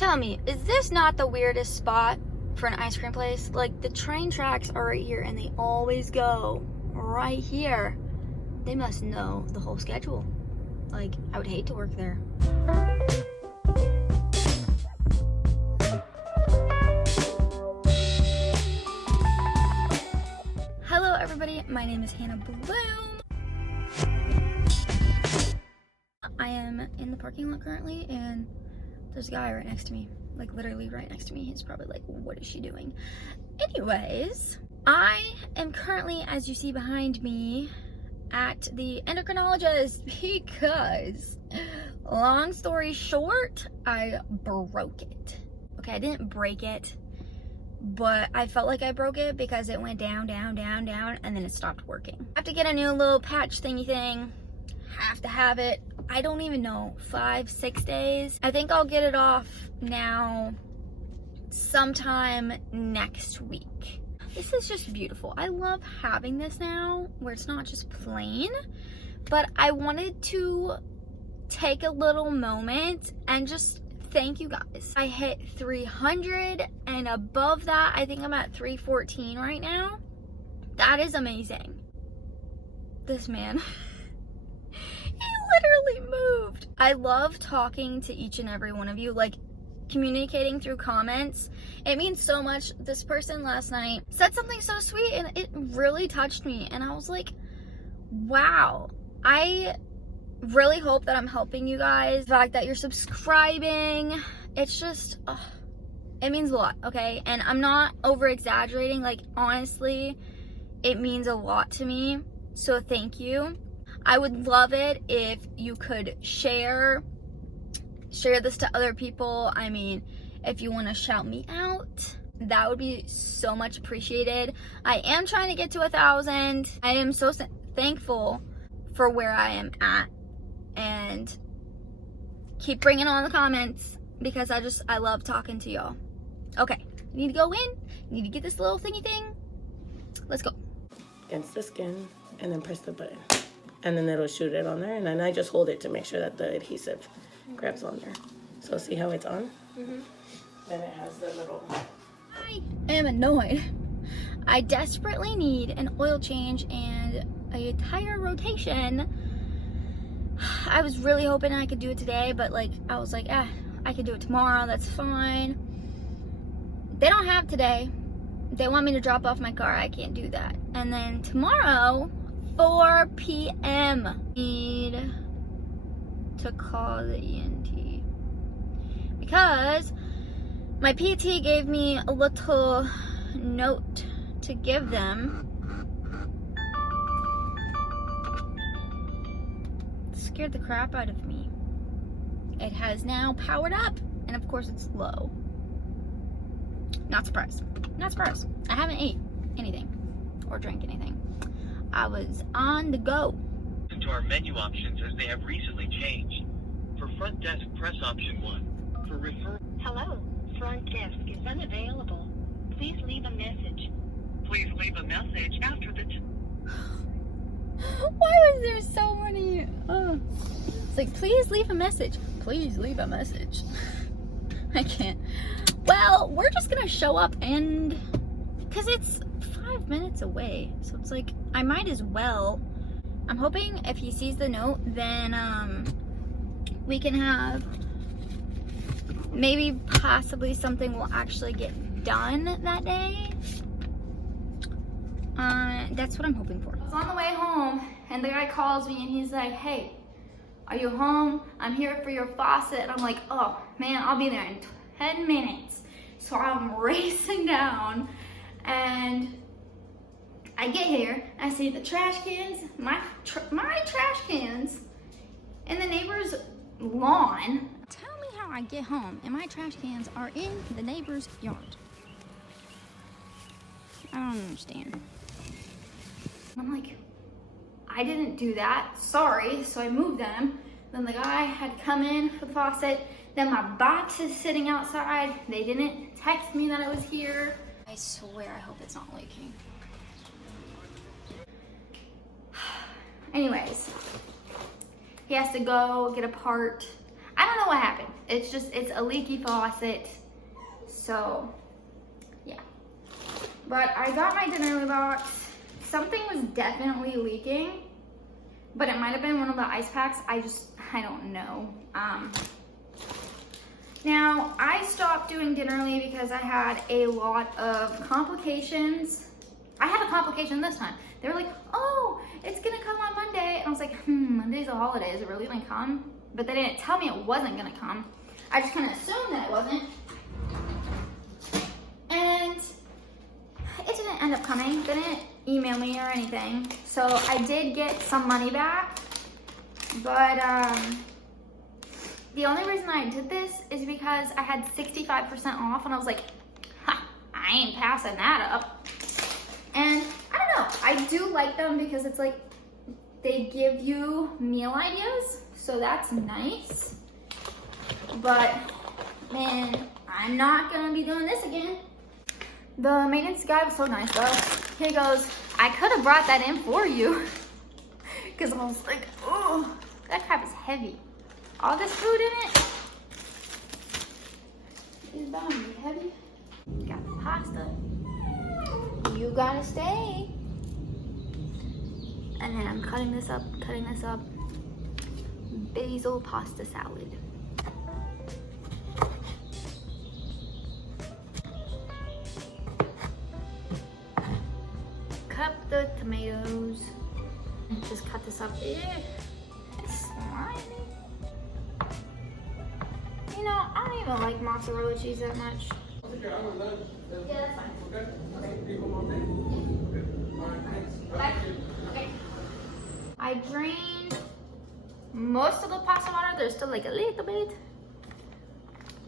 Tell me, is this not the weirdest spot for an ice cream place? Like, the train tracks are right here and they always go right here. They must know the whole schedule. Like, I would hate to work there. Hello everybody, my name is Hannah Bloom. I am in the parking lot currently and there's a guy right next to me, like literally right next to me. He's probably like, what is she doing? Anyways, I am currently, as you see behind me, at the endocrinologist because, long story short, I broke it. Okay, I didn't break it, but I felt like I broke it because it went down, down, down, down, and then it stopped working. I have to get a new little patch thingy thing. Have to have it. I don't even know, 5-6 days. I think I'll get it off now sometime next week. This is just beautiful. I love having this now where it's not just plain, but I wanted to take a little moment and just thank you guys. I hit 300 and above that, I think I'm at 314 right now. That is amazing. This man, he literally moved. I love talking to each and every one of you, like communicating through comments. It means so much. This person last night said something so sweet and it really touched me. And I was like, wow, I really hope that I'm helping you guys. The fact that you're subscribing, it's just, it means a lot, okay? And I'm not over exaggerating. Like, honestly, it means a lot to me. So thank you. I would love it if you could share this to other people. I mean, if you want to shout me out, that would be so much appreciated. I am trying to get to 1,000. I am so thankful for where I am at, and keep bringing on the comments because I love talking to y'all. Okay, you need to go in, you need to get this little thingy thing. Let's go. Against the skin and then press the button. And then it'll shoot it on there, and then I just hold it to make sure that the adhesive grabs on there. So see how it's on? Mm-hmm. Then it has the little... I am annoyed. I desperately need an oil change and a tire rotation. I was really hoping I could do it today, but like, I was like, I could do it tomorrow, that's fine. They don't have today. They want me to drop off my car, I can't do that. And then tomorrow, 4 p.m. need to call the ENT because my PT gave me a little note to give them. It scared the crap out of me. It has now powered up, and of course it's low. Not surprised. Not surprised. I haven't ate anything or drank anything. I was on the go. To our menu options as they have recently changed. For front desk, press option 1. For refer. Hello, front desk is unavailable. Please leave a message. Please leave a message after the Why was there so many? It's like, please leave a message. Please leave a message. I can't. Well, we're just gonna show up and, cause it's 5 minutes away, so it's like I might as well. I'm hoping if he sees the note, then we can have maybe possibly something will actually get done that day. That's what I'm hoping for. I was on the way home and the guy calls me and he's like, hey, are you home? I'm here for your faucet. And I'm like, oh man, I'll be there in 10 minutes. So I'm racing down and I get here, I see the trash cans, my trash cans in the neighbor's lawn. Tell me how I get home and my trash cans are in the neighbor's yard. I don't understand. I'm like, I didn't do that, sorry. So I moved them. Then the guy had come in for the faucet. Then my box is sitting outside. They didn't text me that it was here. I swear, I hope it's not leaking. Anyways, he has to go get a part. I don't know what happened. It's a leaky faucet. So, yeah. But I got my Denali box. Something was definitely leaking, but it might have been one of the ice packs. I don't know. Now, I stopped doing Denali because I had a lot of complications. I had a complication this time. They were like, oh, it's gonna come on Monday. And I was like, Monday's a holiday, is it really gonna come? But they didn't tell me it wasn't gonna come. I just kind of assumed that it wasn't. And it didn't end up coming. They didn't email me or anything. So I did get some money back. But the only reason I did this is because I had 65% off and I was like, ha, I ain't passing that up. And I don't know, I do like them because it's like they give you meal ideas, so that's nice. But man, I'm not gonna be doing this again. The maintenance guy was so nice though. He goes, I could have brought that in for you. Cause I was like, oh, that crap is heavy. All this food in it is bound to be heavy. Got the pasta. You gotta stay. And then I'm cutting this up. Basil pasta salad. Cut the tomatoes. And just cut this up. Ew, it's slimy. You know, I don't even like mozzarella cheese that much. Yeah, that's fine. Okay. I drained most of the pasta water. There's still like a little bit.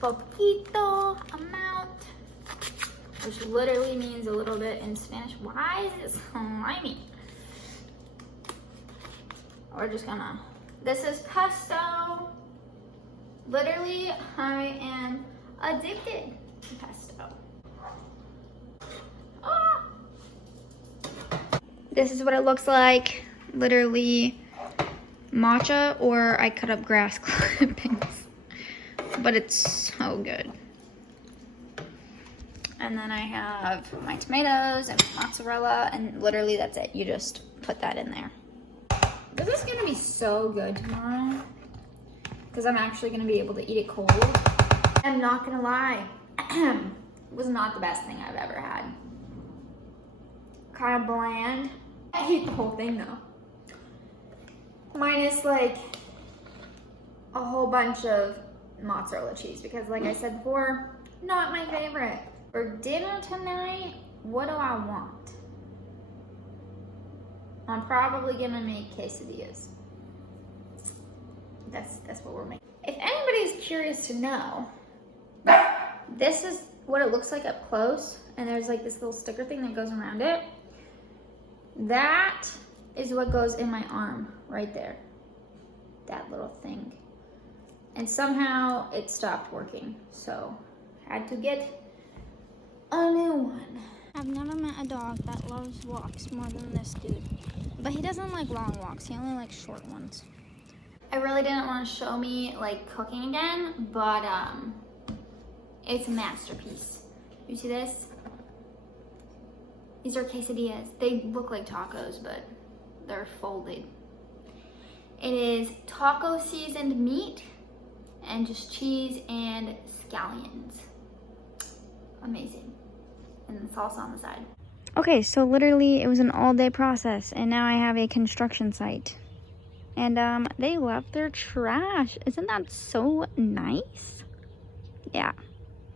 Poquito amount. Which literally means a little bit in Spanish. Why is it slimy? We're just gonna, this is pesto. Literally, I am addicted to pesto. Ah! This is what it looks like. Literally matcha, or I cut up grass clippings. But it's so good. And then I have my tomatoes and mozzarella, and literally that's it. You just put that in there. This is gonna be so good tomorrow because I'm actually gonna be able to eat it cold. I'm not gonna lie, it was not the best thing I've ever had. Kind of bland. I ate the whole thing though. Minus like a whole bunch of mozzarella cheese because like I said before, not my favorite. For dinner tonight, what do I want? I'm probably gonna make quesadillas. That's what we're making. If anybody's curious to know, this is what it looks like up close, and there's like this little sticker thing that goes around it. That is what goes in my arm right there. That little thing. And somehow it stopped working, so I had to get a new one. I've never met a dog that loves walks more than this dude. But he doesn't like long walks, he only likes short ones. I really didn't want to show me like cooking again, but it's a masterpiece. You see this? These are quesadillas. They look like tacos, but they're folded. It is taco seasoned meat and just cheese and scallions. Amazing. And then salsa on the side. Okay, so literally it was an all-day process, and now I have a construction site. And they left their trash. Isn't that so nice? Yeah.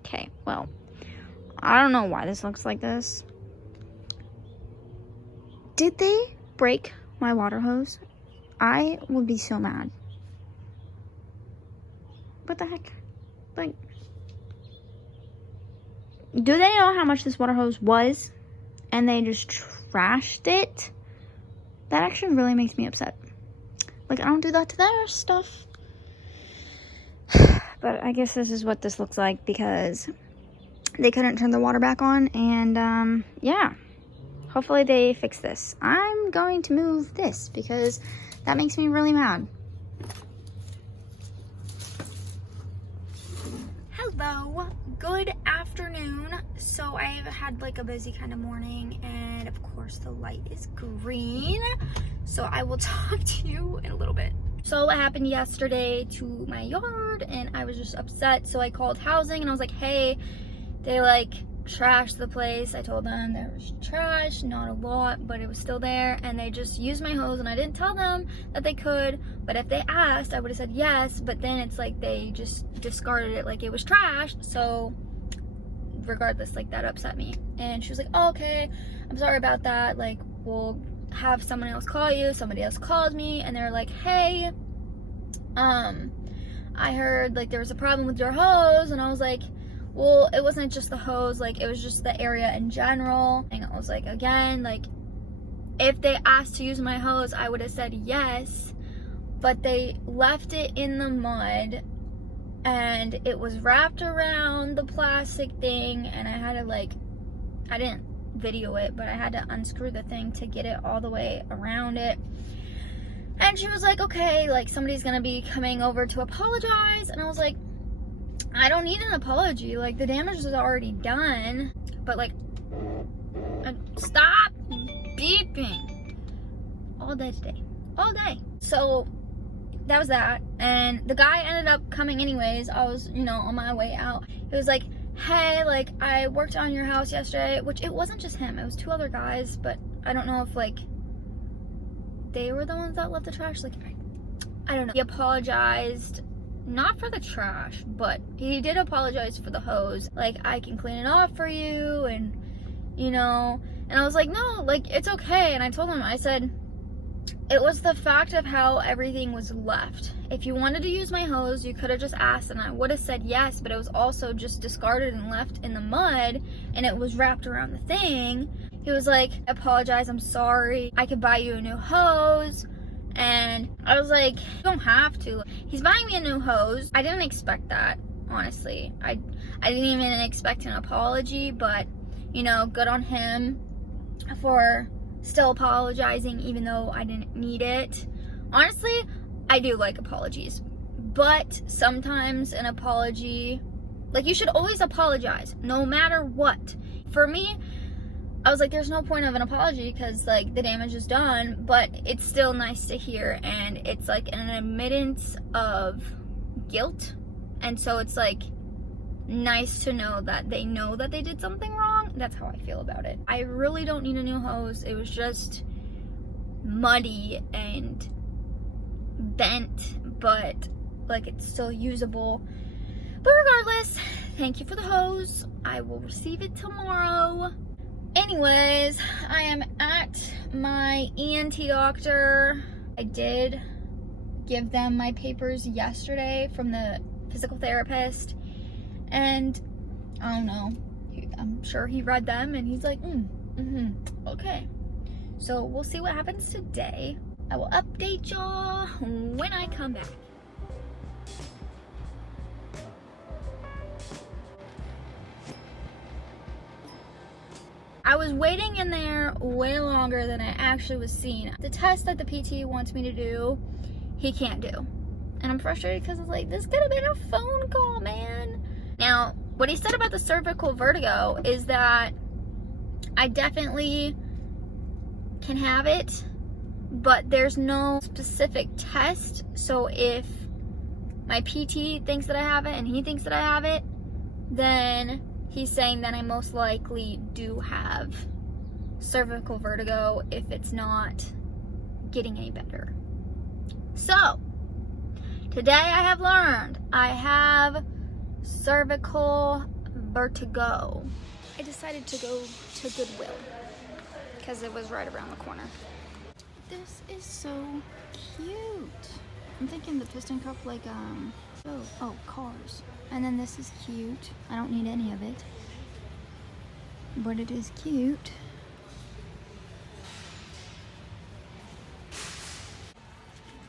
Okay, well, I don't know why this looks like this. Did they break my water hose? I would be so mad. What the heck? Like, do they know how much this water hose was? And they just trashed it? That actually really makes me upset. Like, I don't do that to their stuff. But I guess this is what this looks like because they couldn't turn the water back on. And, yeah. Hopefully they fix this. I'm going to move this because that makes me really mad. though, good afternoon. So I've had like a busy kind of morning, and of course the light is green. So I will talk to you in a little bit. So what happened yesterday to my yard, and I was just upset. So I called housing and I was like, hey, they like trashed the place. I told them there was trash, not a lot, but it was still there, and they just used my hose, and I didn't tell them that they could, but if they asked I would have said yes, but then it's like they just discarded it like it was trash. So regardless, like that upset me. And she was like, oh, okay, I'm sorry about that, like we'll have someone else call you. Somebody else called me and they're like, hey, I heard like there was a problem with your hose, and I was like, well, it wasn't just the hose, like it was just the area in general. And I was like, again, like if they asked to use my hose, I would have said yes, but they left it in the mud and it was wrapped around the plastic thing, and I had to like, I didn't video it, but I had to unscrew the thing to get it all the way around it. And she was like, okay, like somebody's gonna be coming over to apologize. And I was like, I don't need an apology, like the damage is already done. But like, stop beeping all day today, all day. So that was that, and the guy ended up coming anyways. I was, you know, on my way out. He was like, hey, like I worked on your house yesterday, which it wasn't just him, it was 2 other guys, but I don't know if like they were the ones that left the trash. Like I don't know. He apologized, not for the trash, but he did apologize for the hose. Like, I can clean it off for you, and you know, and I was like, no, like it's okay. And I told him, I said, it was the fact of how everything was left. If you wanted to use my hose, you could have just asked and I would have said yes, but it was also just discarded and left in the mud, and it was wrapped around the thing. He was like, I apologize, I'm sorry, I could buy you a new hose. And I was like, you don't have to. He's buying me a new hose. I didn't expect that, honestly. I didn't even expect an apology, but you know, good on him for still apologizing even though I didn't need it. Honestly, I do like apologies, but sometimes an apology, like you should always apologize no matter what. For me, I was like, there's no point of an apology because like the damage is done, but it's still nice to hear, and it's like an admittance of guilt, and so it's like nice to know that they know that they did something wrong. That's how I feel about it. I really don't need a new hose. It was just muddy and bent, but like it's still usable. But regardless, thank you for the hose. I will receive it tomorrow. Anyways, I am at my ENT doctor. I did give them my papers yesterday from the physical therapist, and I don't know, I'm sure he read them and he's like, okay. So we'll see what happens today. I will update y'all when I come back. I was waiting in there way longer than I actually was seen. The test that the PT wants me to do, he can't do. And I'm frustrated because it's like, this could have been a phone call, man. Now, what he said about the cervical vertigo is that I definitely can have it, but there's no specific test. So if my PT thinks that I have it and he thinks that I have it, then he's saying that I most likely do have cervical vertigo if it's not getting any better. So, today I have learned I have cervical vertigo. I decided to go to Goodwill because it was right around the corner. This is so cute. I'm thinking the piston cup like, oh, cars. And then this is cute. I don't need any of it, but it is cute.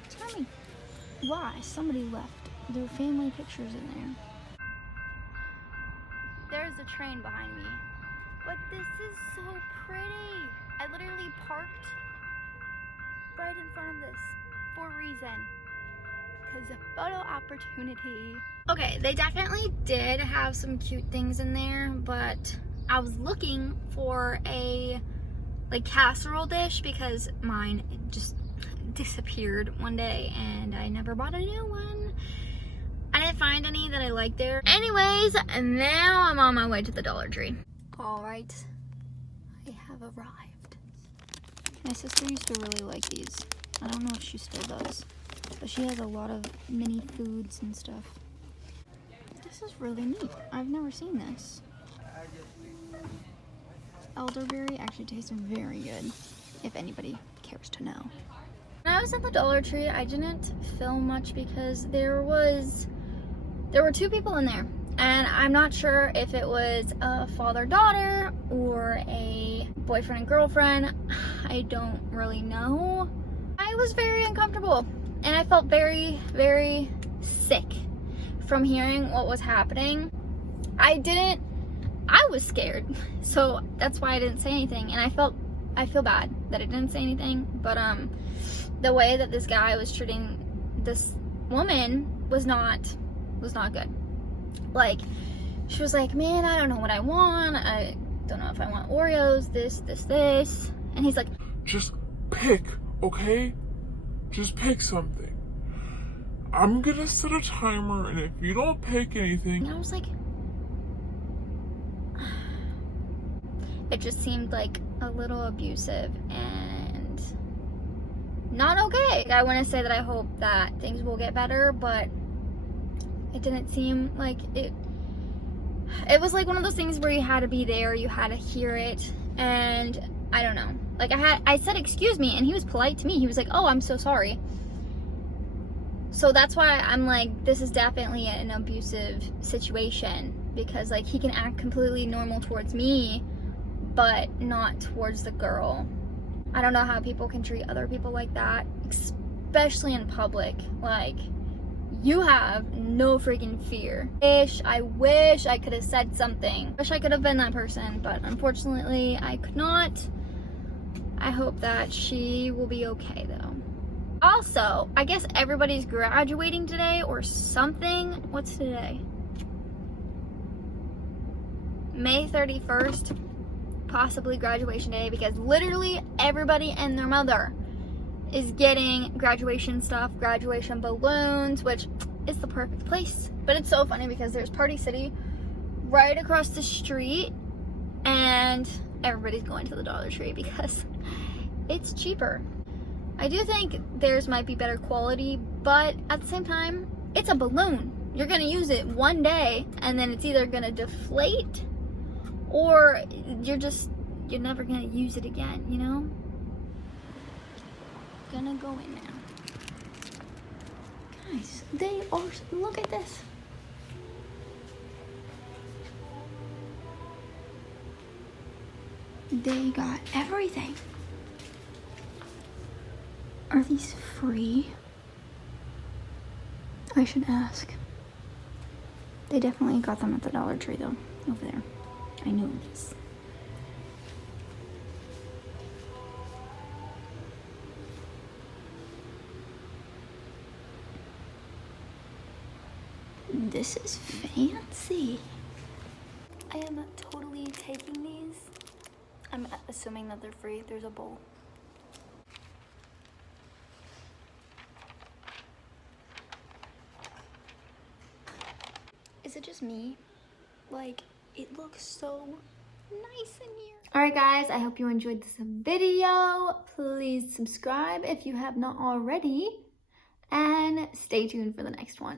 Tell me why somebody left their family pictures in there. There's a train behind me, but this is so pretty. I literally parked right in front of this for a reason. because a photo opportunity. Okay, they definitely did have some cute things in there, but I was looking for a like casserole dish because mine just disappeared one day and I never bought a new one. I didn't find any that I liked there. Anyways, now I'm on my way to the Dollar Tree. All right, I have arrived. My sister used to really like these. I don't know if she still does, but she has a lot of mini foods and stuff. This is really neat. I've never seen this. Elderberry actually tastes very good, if anybody cares to know. When I was at the Dollar Tree, I didn't film much because there were two people in there, and I'm not sure if it was a father-daughter or a boyfriend and girlfriend. I don't really know. I was very uncomfortable, and I felt very, very sick from hearing what was happening. I was scared, so that's why I didn't say anything, and I feel bad that I didn't say anything, but the way that this guy was treating this woman was not good. Like, she was like, man, I don't know what I want. I don't know if I want Oreos, this. And he's like, just pick, okay? Just pick something. I'm gonna set a timer, and if you don't pick anything... and I was like, it just seemed like a little abusive and not okay. I want to say that I hope that things will get better, but it didn't seem like it. It was like one of those things where you had to be there, you had to hear it, and I don't know. Like I said, excuse me, and he was polite to me. He was like, oh, I'm so sorry. So that's why I'm like, this is definitely an abusive situation, because like he can act completely normal towards me, but not towards the girl. I don't know how people can treat other people like that, especially in public. Like, you have no freaking fear. I wish I could have said something. Wish I could have been that person, but unfortunately I could not. I hope that she will be okay though. Also, I guess everybody's graduating today or something. What's today? May 31st, possibly graduation day, because literally everybody and their mother is getting graduation stuff, graduation balloons, which is the perfect place. But it's so funny because there's Party City right across the street and everybody's going to the Dollar Tree because it's cheaper. I do think theirs might be better quality, but at the same time, it's a balloon. You're gonna use it one day and then it's either gonna deflate or you're never gonna use it again, you know? Gonna go in now. Guys, they are, look at this. They got everything. Are these free? I should ask. They definitely got them at the Dollar Tree though, over there. I knew this. This is fancy. I am totally taking these. I'm assuming that they're free. There's a bowl. Is it just me? Like, it looks so nice in here. Alright guys, I hope you enjoyed this video. Please subscribe if you have not already. And stay tuned for the next one.